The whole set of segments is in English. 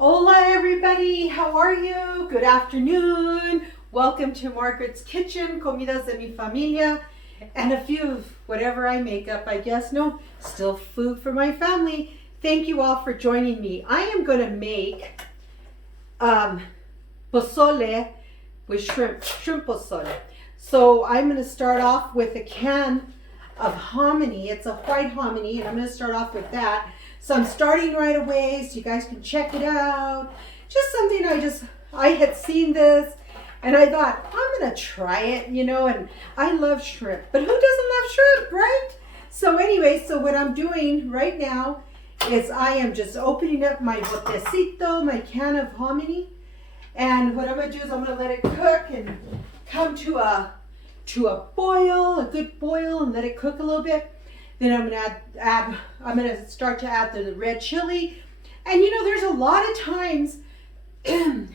Hola everybody, how are you? Good afternoon. Welcome to Margaret's Kitchen, Comidas de mi Familia, and a few of whatever I make up, I guess. No, still food for my family. Thank you all for joining me. I am going to make posole with shrimp posole. So I'm going to start off with a can of hominy. It's a white hominy, and I'm going to start off with that. So I'm starting right away so you guys can check it out. Just something I had seen this and I thought, I'm going to try it, and I love shrimp. But who doesn't love shrimp, right? So anyway, so what I'm doing right now is I am just opening up my botecito, my can of hominy. And what I'm going to do is I'm going to let it cook and come to a boil, a good boil, and let it cook a little bit. Then I'm gonna start to add the red chili. And there's a lot of times that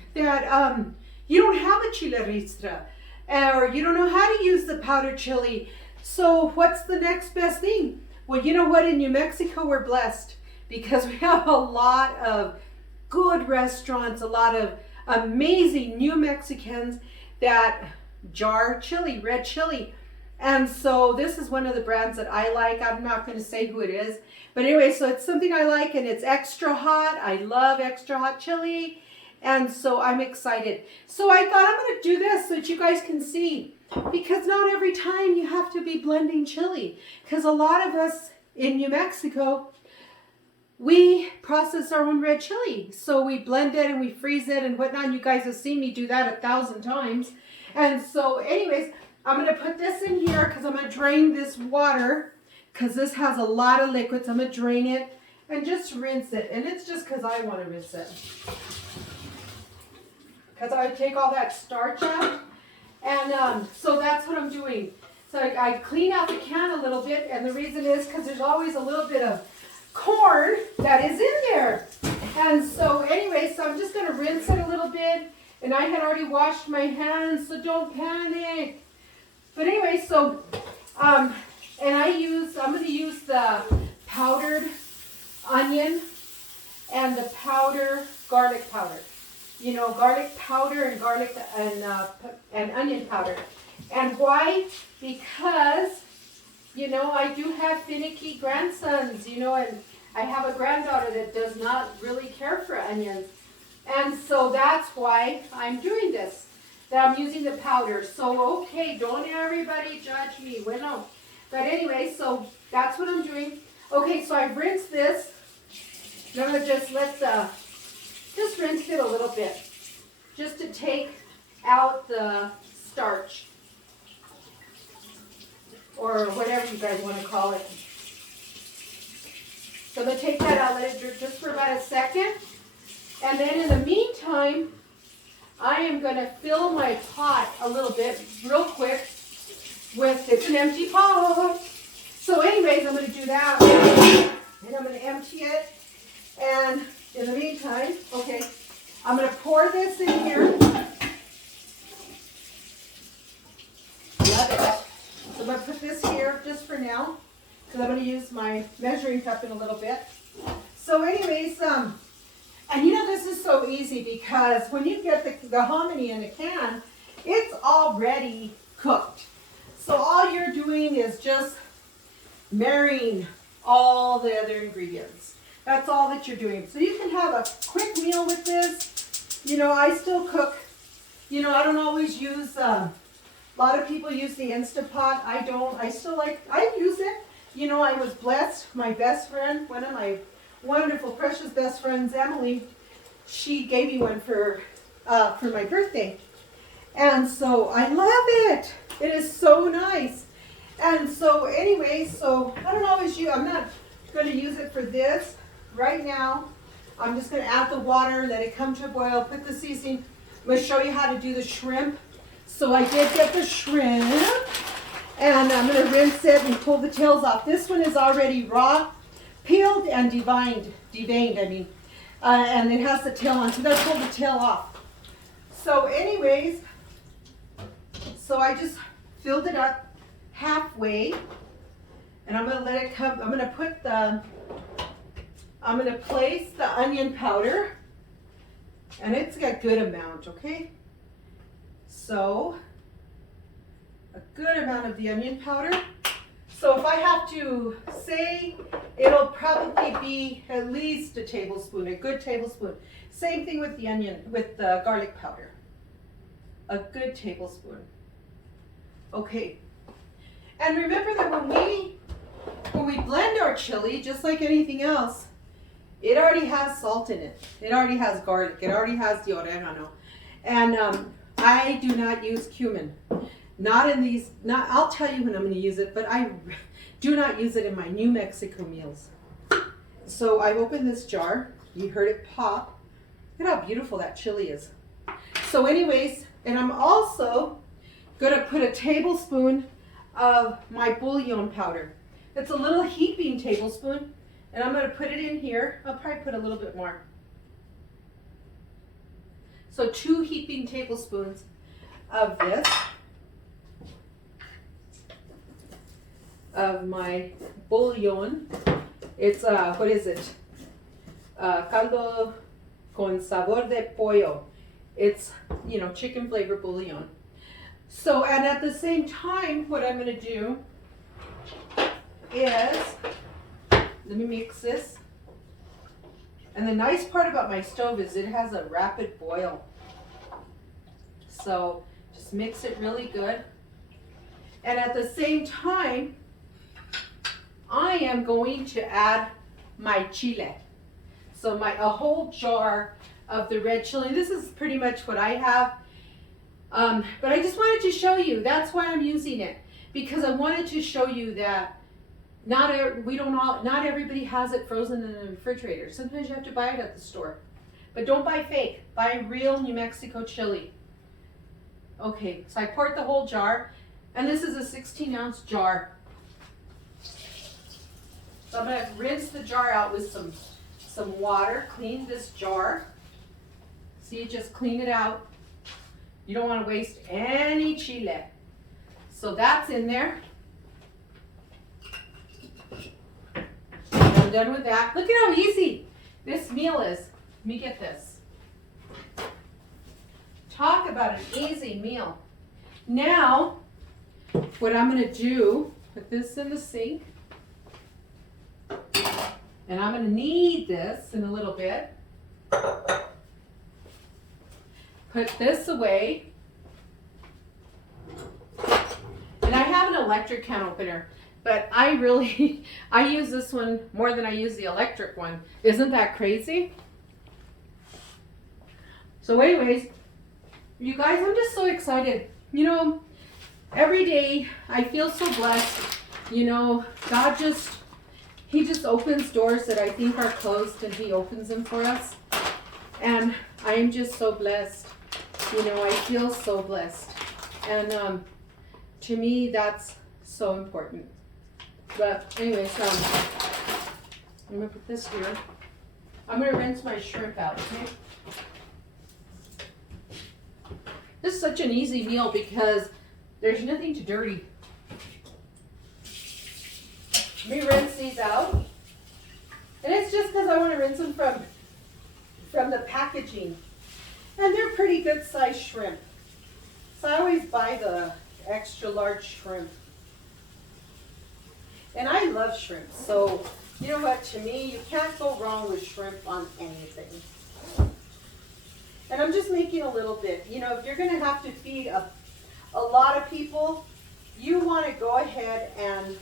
you don't have a chile ristra, or you don't know how to use the powdered chili. So what's the next best thing? Well, you know what? In New Mexico, we're blessed because we have a lot of good restaurants, a lot of amazing New Mexicans that jar chili, red chili. And so this is one of the brands that I like. I'm not going to say who it is. But anyway, so it's something I like, and it's extra hot. I love extra hot chili. And so I'm excited. So I thought I'm going to do this so that you guys can see. Because not every time you have to be blending chili. Because a lot of us in New Mexico, we process our own red chili. So we blend it and we freeze it and whatnot. You guys have seen me do that 1,000 times. And so anyways, I'm going to put this in here because I'm going to drain this water because this has a lot of liquids. I'm going to drain it and just rinse it. And it's just because I want to rinse it. Because I take all that starch out. And so that's what I'm doing. So I clean out the can a little bit. And the reason is because there's always a little bit of corn that is in there. And so anyway, so I'm just going to rinse it a little bit. And I had already washed my hands, so don't panic. But anyway, so, and I'm going to use the powdered onion and the garlic powder. Garlic powder and and onion powder. And why? Because, I do have finicky grandsons, and I have a granddaughter that does not really care for onions. And so that's why I'm doing this. That I'm using the powder. So, okay, don't everybody judge me. Well, no. But anyway, so that's what I'm doing. Okay, so I've rinsed this. And I'm going to just just rinse it a little bit. Just to take out the starch. Or whatever you guys want to call it. So I'm going to take that out, let it drip just for about a second. And then in the meantime, I am going to fill my pot a little bit, real quick, it's an empty pot. So anyways, I'm going to do that. And I'm going to empty it. And in the meantime, okay, I'm going to pour this in here. Love it. So I'm going to put this here just for now, because I'm going to use my measuring cup in a little bit. So anyways, and this is so easy because when you get the hominy in a can, it's already cooked. So all you're doing is just marrying all the other ingredients. That's all that you're doing. So you can have a quick meal with this. I still cook. I don't always use, a lot of people use the Instant Pot. I don't. I use it. I was blessed. My best friend, one of my wonderful, precious best friends, Emily, she gave me one for my birthday. And so I love it. It is so nice. And so anyway, so I don't always use, I'm not going to use it for this right now. I'm just going to add the water, let it come to a boil, put the seasoning. I'm going to show you how to do the shrimp. So I did get the shrimp. And I'm going to rinse it and pull the tails off. This one is already raw, peeled and deveined, and it has the tail on, so let's pull the tail off. So anyways, so I just filled it up halfway, and I'm going to let it come. I'm going to place the onion powder And it's a good amount, okay? So, a good amount of the onion powder. So if I have to say, it'll probably be at least a tablespoon, a good tablespoon. Same thing with the onion, with the garlic powder. A good tablespoon. Okay. And remember that when we blend our chili, just like anything else, it already has salt in it. It already has garlic. It already has the oregano. And I do not use cumin. Not in these, I'll tell you when I'm going to use it, but I do not use it in my New Mexico meals. So I opened this jar. You heard it pop. Look at how beautiful that chili is. So anyways, and I'm also going to put a tablespoon of my bouillon powder. It's a little heaping tablespoon, and I'm going to put it in here. I'll probably put a little bit more. So 2 heaping tablespoons of this. Of my bouillon. It's what is it? Caldo con sabor de pollo. It's, you know, chicken flavor bouillon. So, and at the same time, what I'm going to do is, let me mix this. And the nice part about my stove is it has a rapid boil. So, just mix it really good. And at the same time, I am going to add my chile. So a whole jar of the red chili. This is pretty much what I have. But I just wanted to show you. That's why I'm using it. Because I wanted to show you that not everybody has it frozen in the refrigerator. Sometimes you have to buy it at the store. But don't buy fake. Buy real New Mexico chili. Okay, so I poured the whole jar. And this is a 16-ounce jar. So I'm going to rinse the jar out with some water, clean this jar. See, just clean it out. You don't want to waste any chile. So that's in there. I'm done with that. Look at how easy this meal is. Let me get this. Talk about an easy meal. Now, what I'm going to do, put this in the sink. And I'm going to knead this in a little bit. Put this away. And I have an electric can opener, but I use this one more than I use the electric one. Isn't that crazy? So anyways, you guys, I'm just so excited. You know, every day I feel so blessed. You know, God He just opens doors that I think are closed, and He opens them for us. And I am just so blessed. You know, I feel so blessed. And to me, that's so important. But anyways, I'm going to put this here. I'm going to rinse my shrimp out, okay? This is such an easy meal because there's nothing to dirty. Let me rinse these out. And it's just because I want to rinse them from the packaging. And they're pretty good sized shrimp. So I always buy the extra large shrimp. And I love shrimp. So, you know what, to me, you can't go wrong with shrimp on anything. And I'm just making a little bit. You know, if you're going to have to feed a lot of people, you want to go ahead and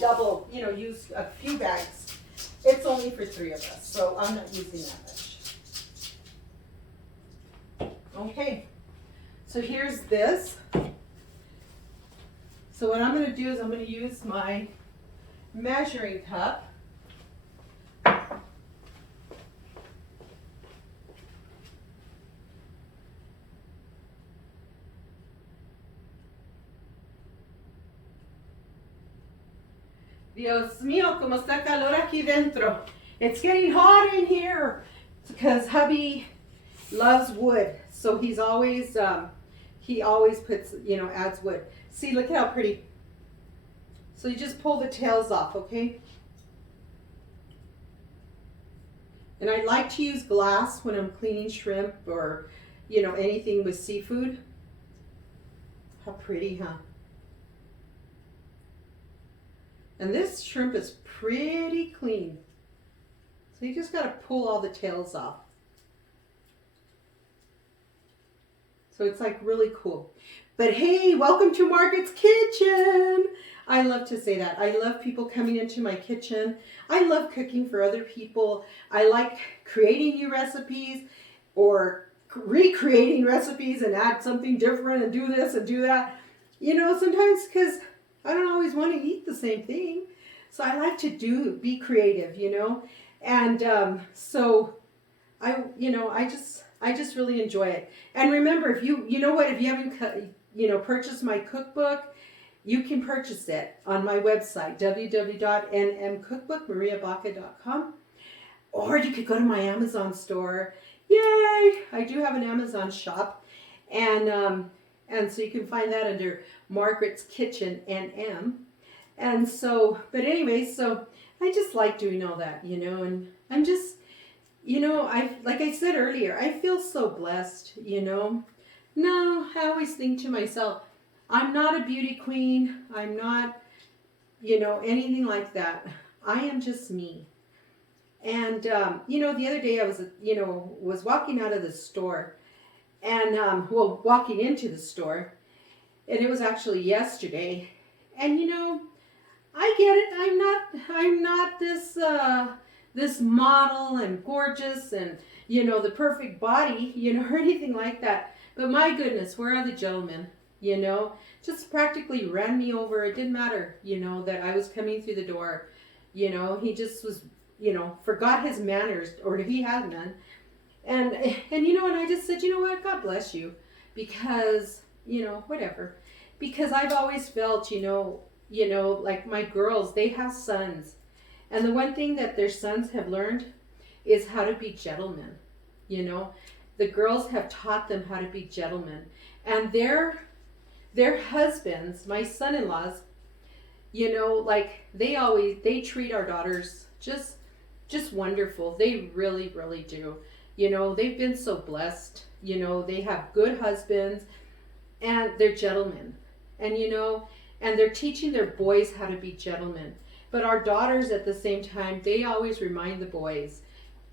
double, you know, use a few bags. It's only for 3 of us, so I'm not using that much. Okay, so here's this. So what I'm going to do is I'm going to use my measuring cup. Dios mío, como está calor aquí dentro. It's getting hot in here because hubby loves wood. So he always puts, you know, adds wood. See, look at how pretty. So you just pull the tails off, okay? And I like to use glass when I'm cleaning shrimp or, you know, anything with seafood. How pretty, huh? And this shrimp is pretty clean. So you just got to pull all the tails off. So it's like really cool. But hey, welcome to Margaret's Kitchen. I love to say that. I love people coming into my kitchen. I love cooking for other people. I like creating new recipes or recreating recipes and add something different and do this and do that. You know, sometimes because I don't always want to eat the same thing. So I like to be creative, you know. And so I just really enjoy it. And remember, if you haven't purchased my cookbook, you can purchase it on my website, www.nmcookbookmariabaca.com, or you could go to my Amazon store. Yay! I do have an Amazon shop, and so you can find that under Margaret's Kitchen NM. And so, but anyway, so I just like doing all that, you know, and I'm just, you know, like I said earlier, I feel so blessed, you know. No, I always think to myself, I'm not a beauty queen. I'm not, you know, anything like that. I am just me. And, you know, the other day I was walking out of the store and, walking into the store, and it was actually yesterday. And, you know, I get it. I'm not this model and gorgeous and, you know, the perfect body, you know, or anything like that. But my goodness, where are the gentlemen? You know, just practically ran me over. It didn't matter, you know, that I was coming through the door. You know, he just was, you know, forgot his manners, or he had none. And you know, and I just said, you know what, God bless you, because, you know, whatever. Because I've always felt, you know, like my girls, they have sons. And the one thing that their sons have learned is how to be gentlemen. You know, the girls have taught them how to be gentlemen. And their husbands, my son-in-laws, you know, like they treat our daughters just wonderful. They really, really do. You know, they've been so blessed. You know, they have good husbands and they're gentlemen. And, you know, and they're teaching their boys how to be gentlemen. But our daughters at the same time, they always remind the boys,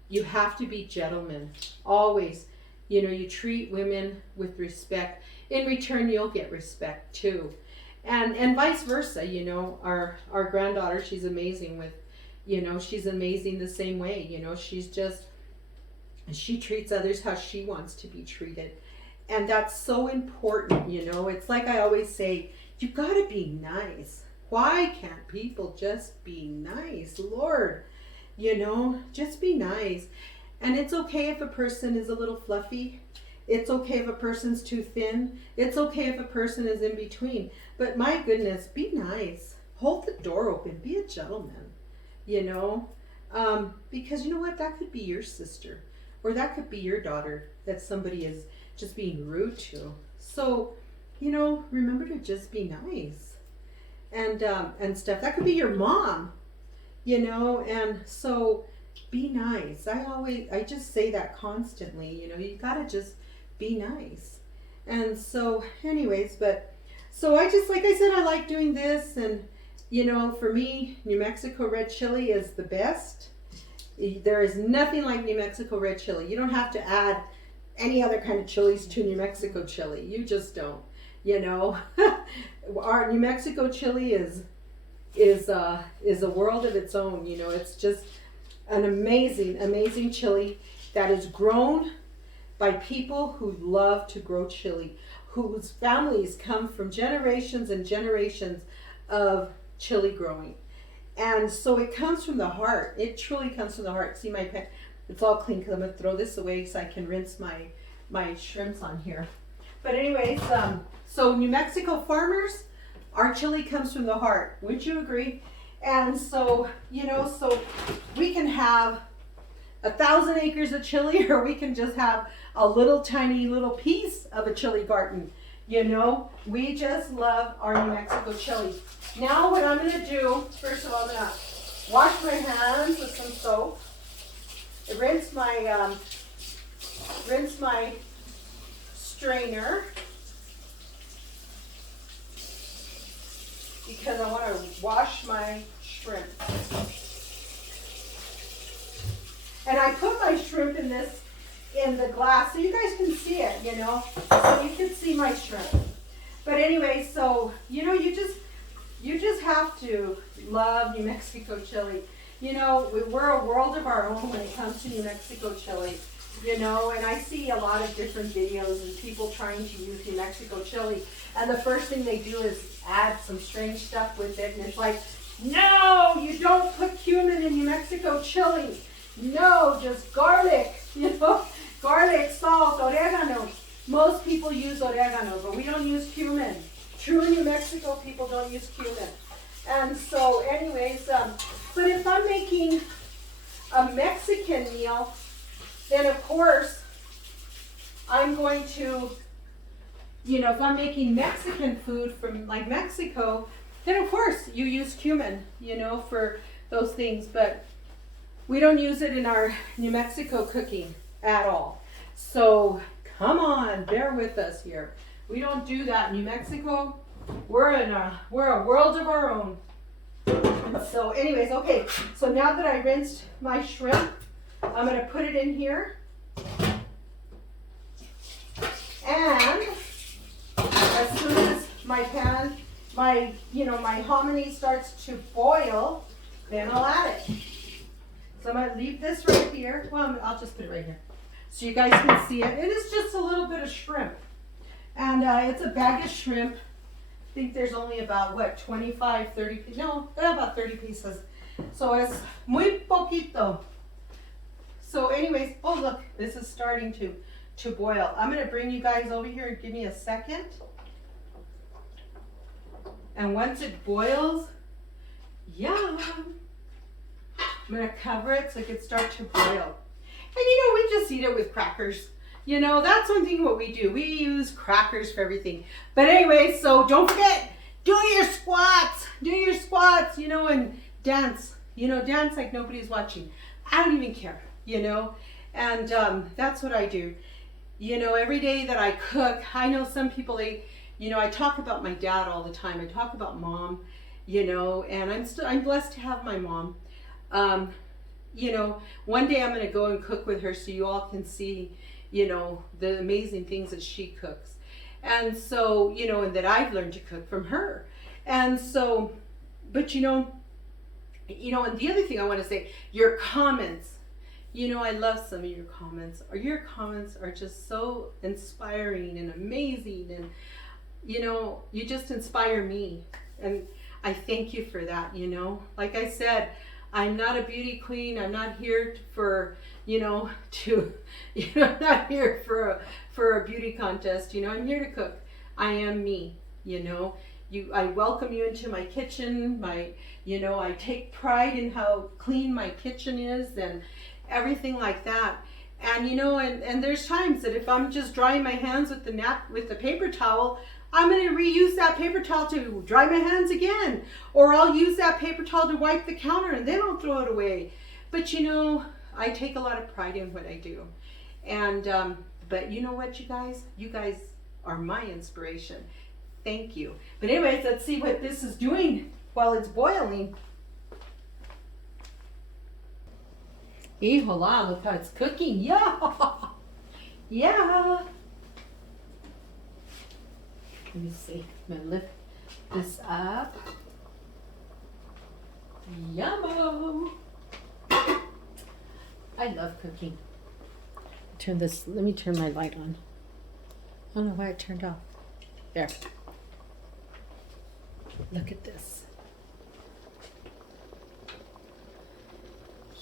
you have to be gentlemen. Always. You know, you treat women with respect. In return, you'll get respect too. And vice versa, you know, our granddaughter, she's amazing with, you know, she's amazing the same way. You know, she treats others how she wants to be treated. And that's so important, you know. It's like I always say, you gotta be nice. Why can't people just be nice? Lord, you know, just be nice. And it's okay if a person is a little fluffy. It's okay if a person's too thin. It's okay if a person is in between. But my goodness, be nice. Hold the door open. Be a gentleman, you know. Because you know what? That could be your sister. Or that could be your daughter that somebody is just being rude to. So, you know, remember to just be nice. And stuff. That could be your mom, you know. And so be nice. I just say that constantly, you know. You gotta just be nice. And so anyways, but so I just, like I said, I like doing this. And you know, for me, New Mexico red chili is the best. There is nothing like New Mexico red chili. You don't have to add any other kind of chilies to New Mexico chili. You just don't, you know. Our New Mexico chili is a world of its own, you know. It's just an amazing chili that is grown by people who love to grow chili, whose families come from generations and generations of chili growing. And so it comes from the heart. It truly comes from the heart. See my pan, it's all clean because I'm going to throw this away so I can rinse my shrimps on here. But anyways, so New Mexico farmers, our chili comes from the heart. Would you agree? And so, you know, so we can have 1,000 acres of chili, or we can just have a little tiny little piece of a chili garden. You know, we just love our New Mexico chili. Now what I'm going to do, first of all, I'm going to wash my hands with some soap. rinse my strainer because I want to wash my shrimp. And I put my shrimp in the glass so you guys can see it, you know, so you can see my shrimp. But anyway, so you know, you just have to love New Mexico chili. You know, we're a world of our own when it comes to New Mexico chili. You know, and I see a lot of different videos and people trying to use New Mexico chili, and the first thing they do is add some strange stuff with it, and it's like, no, you don't put cumin in New Mexico chili. No, just garlic, you know, garlic, salt, oregano. Most people use oregano, but we don't use cumin. True New Mexico people don't use cumin. And so anyways, but if I'm making a Mexican meal, then of course I'm going to, you know, if I'm making Mexican food from like Mexico, then of course you use cumin, you know, for those things. But we don't use it in our New Mexico cooking at all. So come on, bear with us here. We don't do that in New Mexico. We're a world of our own. So anyways, okay, so now that I rinsed my shrimp, I'm going to put it in here. And as soon as my hominy starts to boil, then I'll add it. So I'm going to leave this right here. Well, I'll just put it right here so you guys can see it. It is just a little bit of shrimp. And it's a bag of shrimp. I think there's only about, what, 25, 30, no, about 30 pieces. So it's muy poquito. So anyways, oh look, this is starting to boil. I'm going to bring you guys over here and give me a second. And once it boils, yum. I'm going to cover it so it can start to boil. And you know, we just eat it with crackers. You know, that's one thing what we do. We use crackers for everything. But anyway, so don't forget, do your squats. Do your squats, you know, and dance. You know, dance like nobody's watching. I don't even care, you know. And that's what I do. You know, every day that I cook, I know some people, you know, I talk about my dad all the time. I talk about mom, you know, and I'm blessed to have my mom. You know, one day I'm going to go and cook with her so you all can see, you know, the amazing things that she cooks. And so, you know, and that I've learned to cook from her. And so, but you know, and the other thing I want to say, your comments, you know, I love some of your comments. Your comments are just so inspiring and amazing. And, you know, you just inspire me. And I thank you for that, you know. Like I said, I'm not a beauty queen. I'm not here for, you know, I'm not here for a beauty contest. You know, I'm here to cook. I am me, you know. I welcome you into my kitchen. You know, I take pride in how clean my kitchen is and everything like that. And, you know, and there's times that if I'm just drying my hands with the paper towel, I'm going to reuse that paper towel to dry my hands again. Or I'll use that paper towel to wipe the counter and then I'll throw it away. But you know, I take a lot of pride in what I do. And, but you know what, you guys are my inspiration. Thank you. But anyways, let's see what this is doing while it's boiling. Hola, look how it's cooking. Yeah. Yeah. Let me see. I'm going to lift this up. Yummo. I love cooking. Let me turn my light on. I don't know why it turned off. There. Look at this.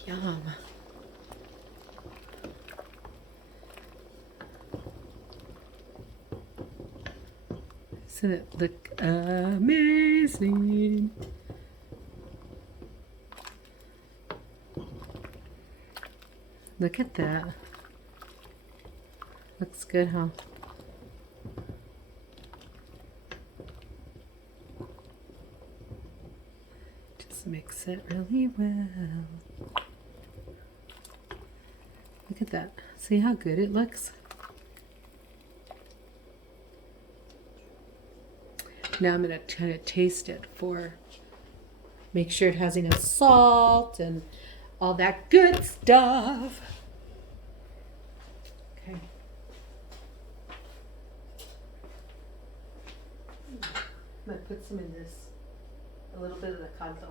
Yum. Doesn't it look amazing? Look at that. Looks good, huh? Just mix it really well. Look at that. See how good it looks? Now I'm going to try to taste it make sure it has enough salt and all that good stuff. Okay. I'm going to put some in this, a little bit of the canto.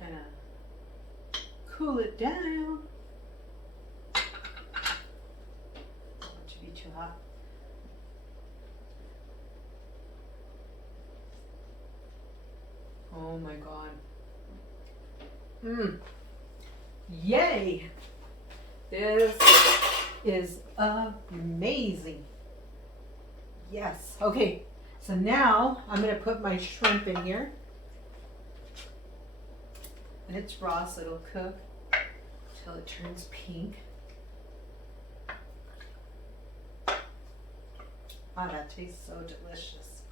Kind of cool it down. Don't want it to be too hot. Oh my God. Yay! This is amazing. Yes. Okay. So now I'm going to put my shrimp in here. And it's raw, so it'll cook till it turns pink. Oh, that tastes so delicious.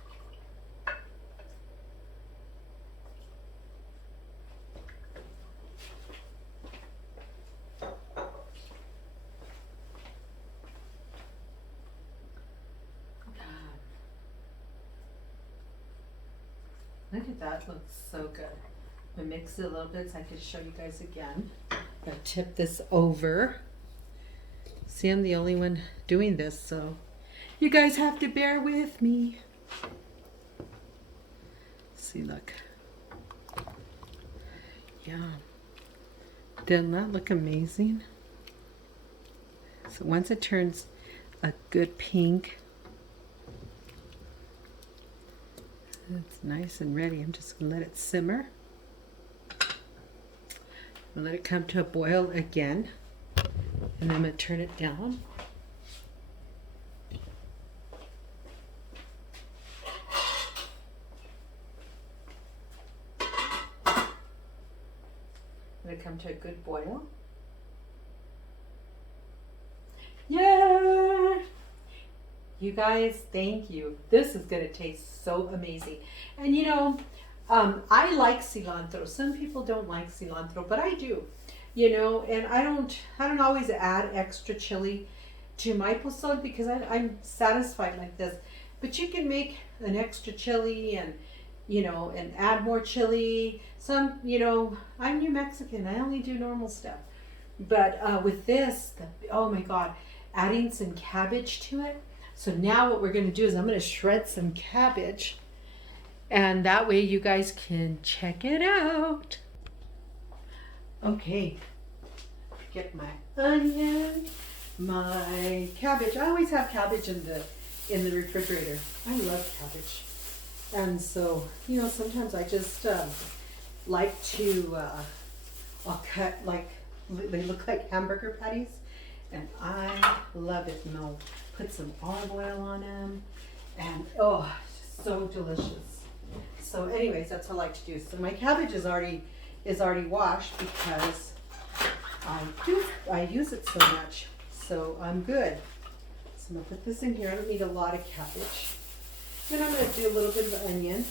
Look at that, looks so good. I'm gonna mix it a little bit so I can show you guys again. I'm gonna tip this over. See, I'm the only one doing this, so you guys have to bear with me. See, look. Yeah. Doesn't that look amazing? So once it turns a good pink, it's nice and ready. I'm just going to let it simmer. I'll let it come to a boil again. And then I'm going to turn it down. Let it come to a good boil. Yeah! You guys, thank you. This is going to taste so amazing. And you know, I like cilantro. Some people don't like cilantro, but I do. You know, and I don't always add extra chili to my posole because I'm satisfied like this. But you can make an extra chili and, you know, and add more chili. Some, you know, I'm New Mexican. I only do normal stuff. But with this, oh my God, adding some cabbage to it. So now what we're going to do is I'm going to shred some cabbage, and that way you guys can check it out. Okay, get my onion, my cabbage. I always have cabbage in the refrigerator. I love cabbage. And so, you know, sometimes I just like to, I'll cut like, they look like hamburger patties, and I love it. And I'll put some olive oil on them, and oh, it's so delicious. So anyways, that's what I like to do. So my cabbage is already washed because I use it so much. So I'm good. So I'm gonna put this in here. I don't need a lot of cabbage. Then I'm gonna do a little bit of onion.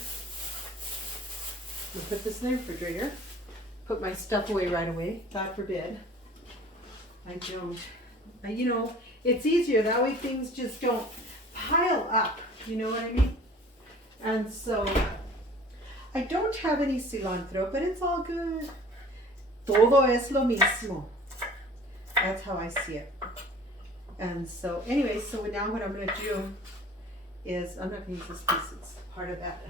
I'm gonna put this in the refrigerator. Put my stuff away right away. God forbid. I don't. You know, it's easier that way. Things just don't pile up. You know what I mean? And so I don't have any cilantro, but it's all good. Todo es lo mismo. That's how I see it. And so anyway, so now what I'm going to do is, I'm not going to use this piece, it's part of that.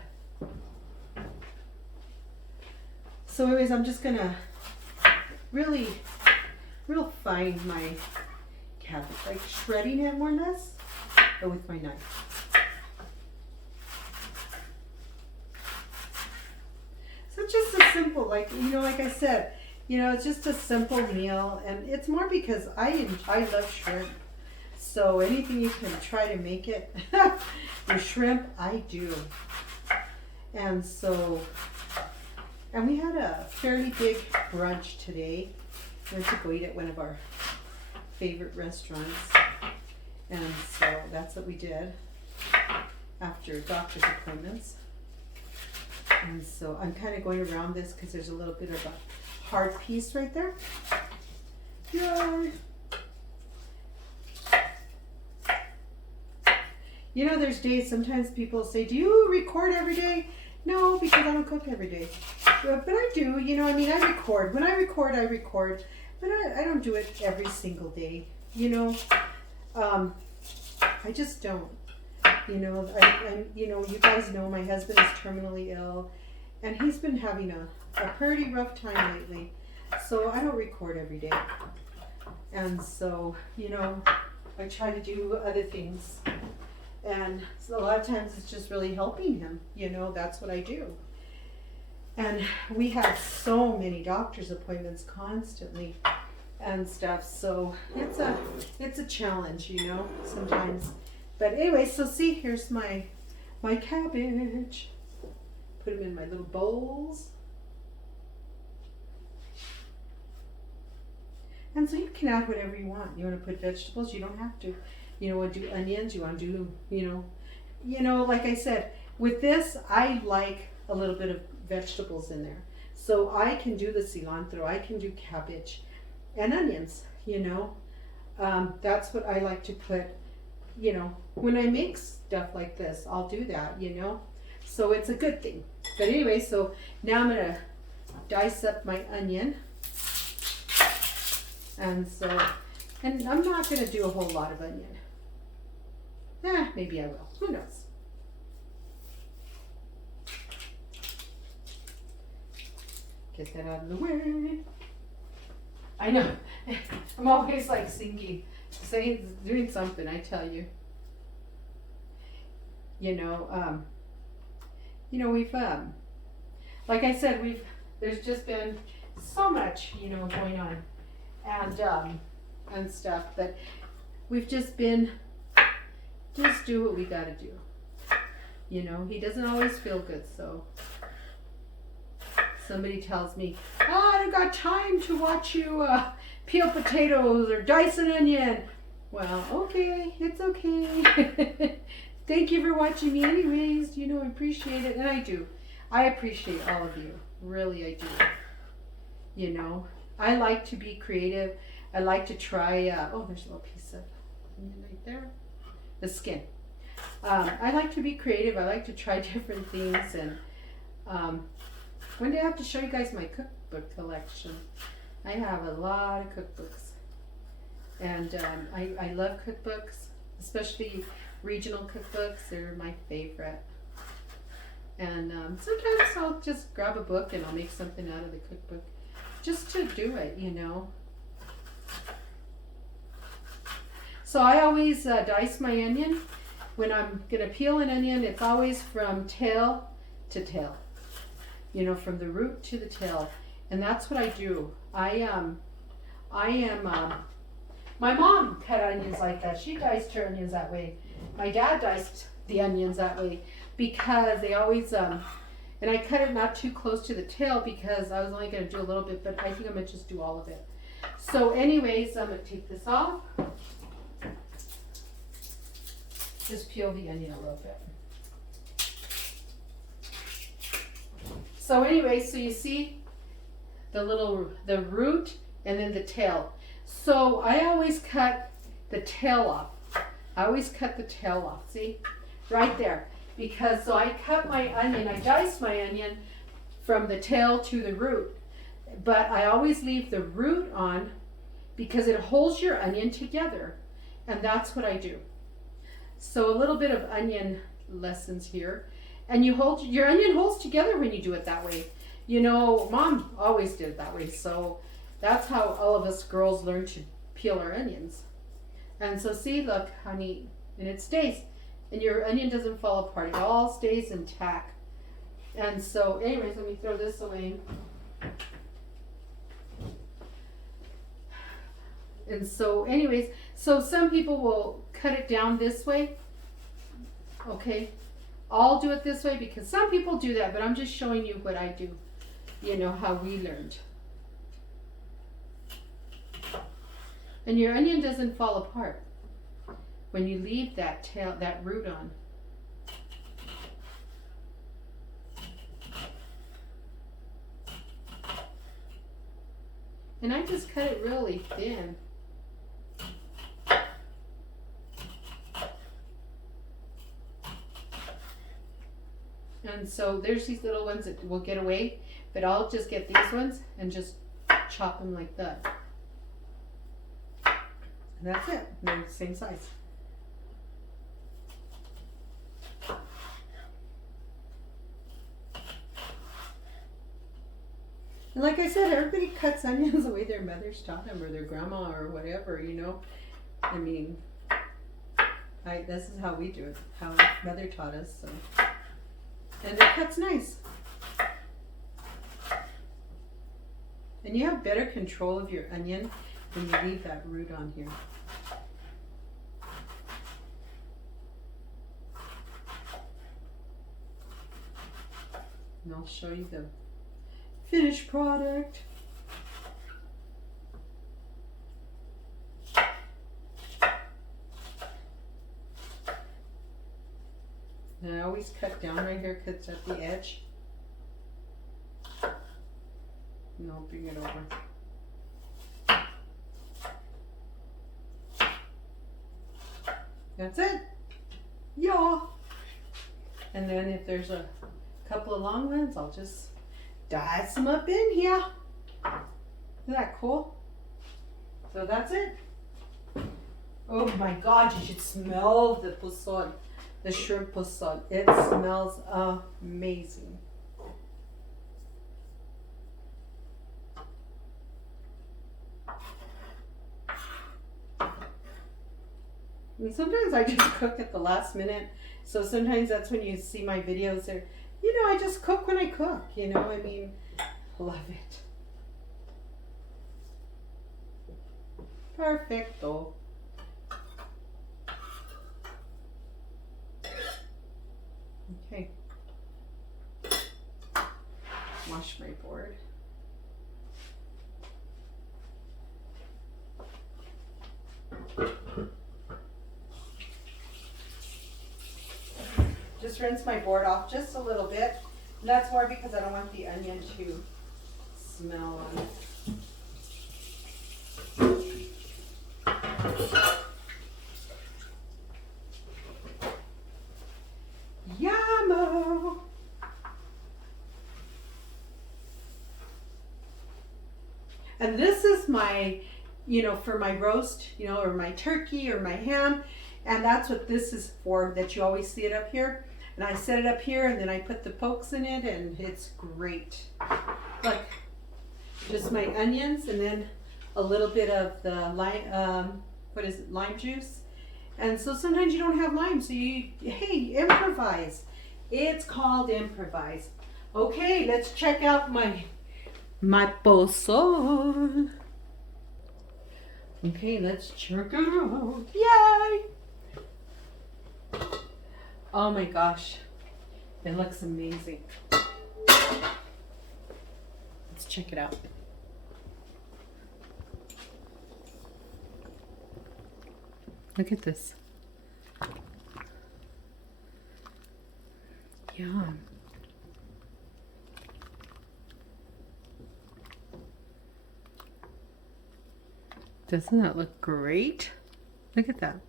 So anyways, I'm just going to real fine my cabbage, like shredding it more or less, but with my knife. So it's just a simple, like, you know, like I said, you know, it's just a simple meal, and it's more because I love shrimp. So anything you can try to make it with shrimp, I do. And so, and we had a fairly big brunch today. We went to go eat at one of our favorite restaurants. And so that's what we did after doctor's appointments. And so I'm kind of going around this because there's a little bit of a hard piece right there. Yay! You know, there's days, sometimes people say, do you record every day? No, because I don't cook every day. But I do, you know, I mean, I record. When I record, I record. But I don't do it every single day, you know. I just don't. You know, you know, you guys know my husband is terminally ill, and he's been having a pretty rough time lately. So I don't record every day. And so, you know, I try to do other things. And so a lot of times it's just really helping him, you know, that's what I do. And we have so many doctor's appointments constantly and stuff, so it's a challenge, you know, sometimes. But anyway, so see, here's my cabbage. Put them in my little bowls. And so you can add whatever you want. You want to put vegetables, you don't have to. You want to do onions, you want to do, you know, like I said, with this, I like a little bit of vegetables in there. So I can do the cilantro, I can do cabbage and onions, you know. That's what I like to put, you know, when I make stuff like this, I'll do that, you know. So it's a good thing. But anyway, so now I'm going to dice up my onion. And I'm not going to do a whole lot of onion. Maybe I will. Who knows? Get that out of the way. I know. I'm always like singing, doing something, I tell you. You know, we've, like I said, there's just been so much, you know, going on. And stuff, but we've just do what we gotta do. You know, he doesn't always feel good, so somebody tells me, I don't got time to watch you peel potatoes or dice an onion. Well, okay, it's okay. Thank you for watching me anyways, you know, I appreciate it, and I do. I appreciate all of you, really I do. You know, I like to be creative. I like to try, oh, there's a little piece of onion right there. The skin. I like to be creative. I like to try different things. And one day I have to show you guys my cookbook collection. I have a lot of cookbooks. And I love cookbooks, especially regional cookbooks. They're my favorite. And sometimes I'll just grab a book and I'll make something out of the cookbook. Just to do it, you know. So I always dice my onion. When I'm going to peel an onion, it's always from tail to tail. You know, from the root to the tail. And that's what I do. My mom cut onions like that. She diced her onions that way. My dad diced the onions that way because they always, and I cut it not too close to the tail because I was only going to do a little bit, but I think I'm going to just do all of it. So anyways, I'm going to take this off. Just peel the onion a little bit. So anyway, so you see the root and then the tail. So I always cut the tail off. I always cut the tail off, see? Right there. Because so I cut my onion, I dice my onion from the tail to the root. But I always leave the root on because it holds your onion together. And that's what I do. So a little bit of onion lessons here. And your onion holds together when you do it that way. You know, Mom always did it that way. So that's how all of us girls learn to peel our onions. And so see, look how neat. And it stays. And your onion doesn't fall apart. It all stays intact. And so anyways, let me throw this away. And so anyways, so some people will cut it down this way. Okay. I'll do it this way because some people do that, but I'm just showing you what I do. You know, how we learned. And your onion doesn't fall apart when you leave that root on. And I just cut it really thin. And so there's these little ones that will get away, but I'll just get these ones and just chop them like that. And that's it. They're the same size. And like I said, everybody cuts onions the way their mothers taught them, or their grandma, or whatever, you know. I mean, this is how we do it, how mother taught us. So. And it cuts nice. And you have better control of your onion when you leave that root on here. And I'll show you the finished product. And I always cut down right here because it's at the edge. And I'll bring it over. That's it. Yeah. And then if there's a couple of long ones, I'll just dice them up in here. Isn't that cool? So that's it. Oh my God, you should smell the posole, the shrimp posole. It smells amazing. And sometimes I just cook at the last minute. So sometimes that's when you see my videos there. You know, I just cook when I cook, you know, I mean, love it. Perfecto. Okay. Wash my board. Just rinse my board off just a little bit. And that's more because I don't want the onion to smell on it. Yummo! And this is my, you know, for my roast, you know, or my turkey or my ham. And that's what this is for, that you always see it up here. And I set it up here and then I put the pokes in it and it's great. Like just my onions and then a little bit of the lime, lime juice. And so sometimes you don't have lime, so hey, improvise. It's called improvise. Okay, let's check out my posole. Okay, let's check it out. Yay! Oh my gosh, it looks amazing. Let's check it out. Look at this. Yum. Doesn't that look great? Look at that.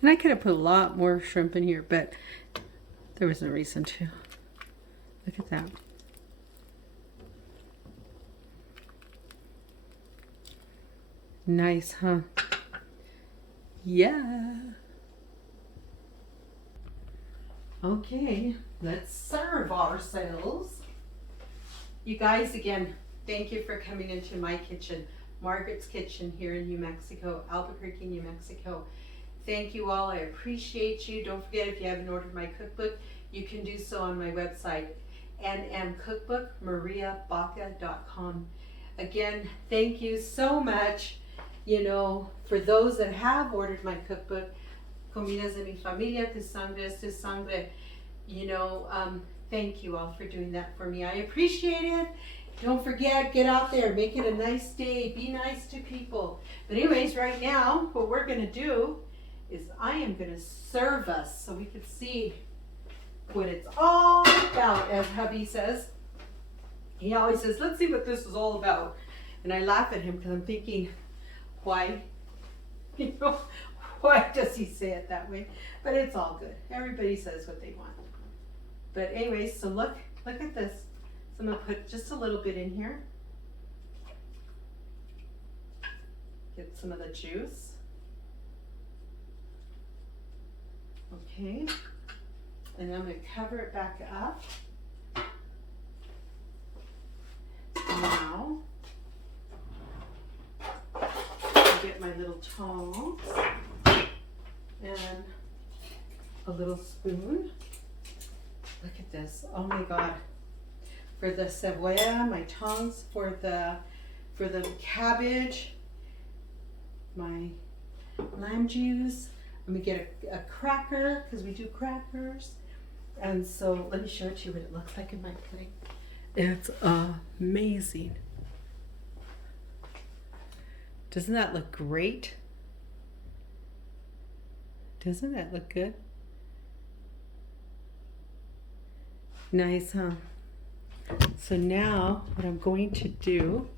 And I could have put a lot more shrimp in here, but there was no reason to. Look at that. Nice, huh? Yeah. Okay, let's serve ourselves. You guys, again, thank you for coming into my kitchen, Margaret's Kitchen here in New Mexico, Albuquerque, New Mexico. Thank you all. I appreciate you. Don't forget, if you haven't ordered my cookbook, you can do so on my website, nmcookbookmariabaca.com. Again, thank you so much. You know, for those that have ordered my cookbook, Comidas de mi Familia, Tu Sangre es Tu Sangre, you know, thank you all for doing that for me. I appreciate it. Don't forget, get out there, make it a nice day, be nice to people. But anyways, right now, what we're going to do is I am going to serve us so we can see what it's all about, as hubby says. He always says, let's see what this is all about. And I laugh at him because I'm thinking, why? You know, Why does he say it that way? But it's all good. Everybody says what they want. But anyways, so look at this. So I'm gonna put just a little bit in here. Get some of the juice. Okay. And I'm gonna cover it back up. Now, I get my little tongs and a little spoon. Look at this. Oh my God. For the cebolla, my tongs for the cabbage, my lime juice. I'm gonna get a cracker because we do crackers. And so let me show you what it looks like in my pudding. It's amazing. Doesn't that look great? Doesn't that look good? Nice, huh? So now what I'm going to do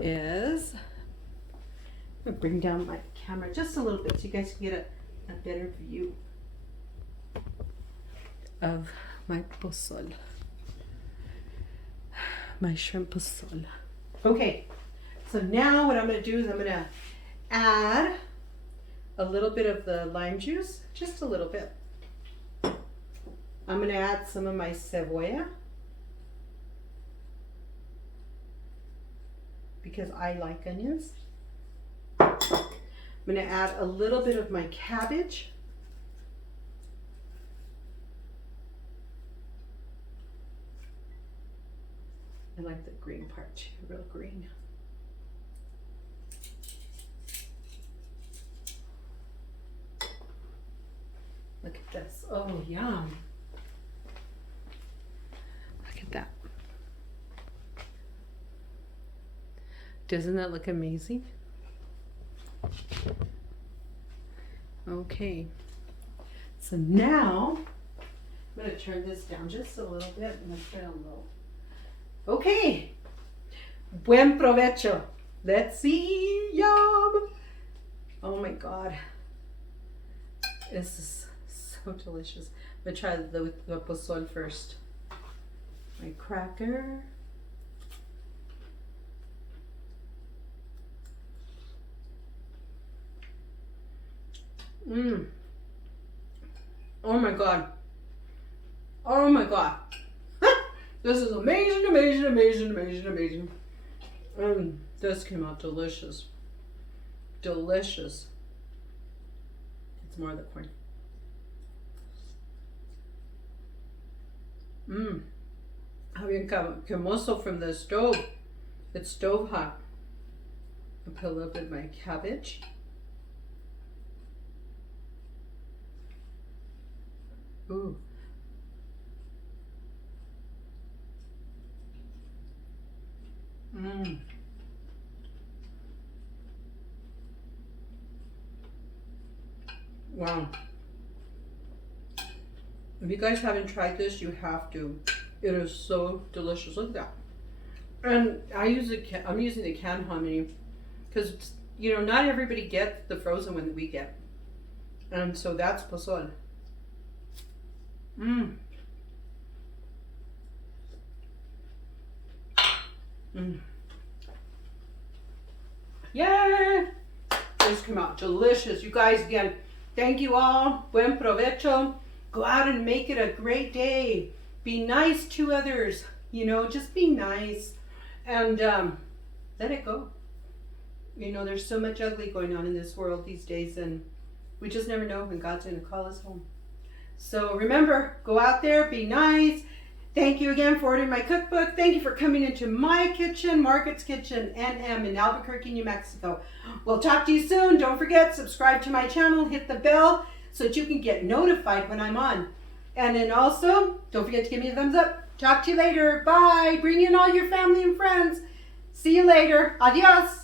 is I'm gonna bring down my camera just a little bit so you guys can get a better view of my posole. My shrimp posole. Okay, so now what I'm going to do is I'm going to add a little bit of the lime juice, just a little bit. I'm going to add some of my cebolla because I like onions. I'm going to add a little bit of my cabbage. I like the green part too, real green. Look at this. Oh, yum. Look at that. Doesn't that look amazing? Okay. So now, I'm going to turn this down just a little bit. I'm going to turn it on low. Okay. Buen provecho. Let's see. Yum. Oh my God. This is so delicious. I'm going to try the posole first. My cracker. Oh my God. Oh my God. This is amazing, amazing, amazing, amazing, amazing. This came out delicious. Delicious. It's more of the corn. How bien cremoso from the stove. It's stove hot. I'll put a little bit of my cabbage. Ooh. Wow. If you guys haven't tried this, you have to. It is so delicious. Look at that. And I'm using the canned hominy because, you know, not everybody gets the frozen one that we get. And so that's posole. Yeah! This came out delicious. You guys, again, thank you all. Buen provecho. Go out and make it a great day. Be nice to others. You know, just be nice. And let it go. You know, there's so much ugly going on in this world these days, and we just never know when God's going to call us home. So remember, go out there, be nice. Thank you again for ordering my cookbook. Thank you for coming into my kitchen, Margaret's Kitchen, NM in Albuquerque, New Mexico. We'll talk to you soon. Don't forget, subscribe to my channel, hit the bell so that you can get notified when I'm on. And then also, don't forget to give me a thumbs up. Talk to you later. Bye. Bring in all your family and friends. See you later. Adios.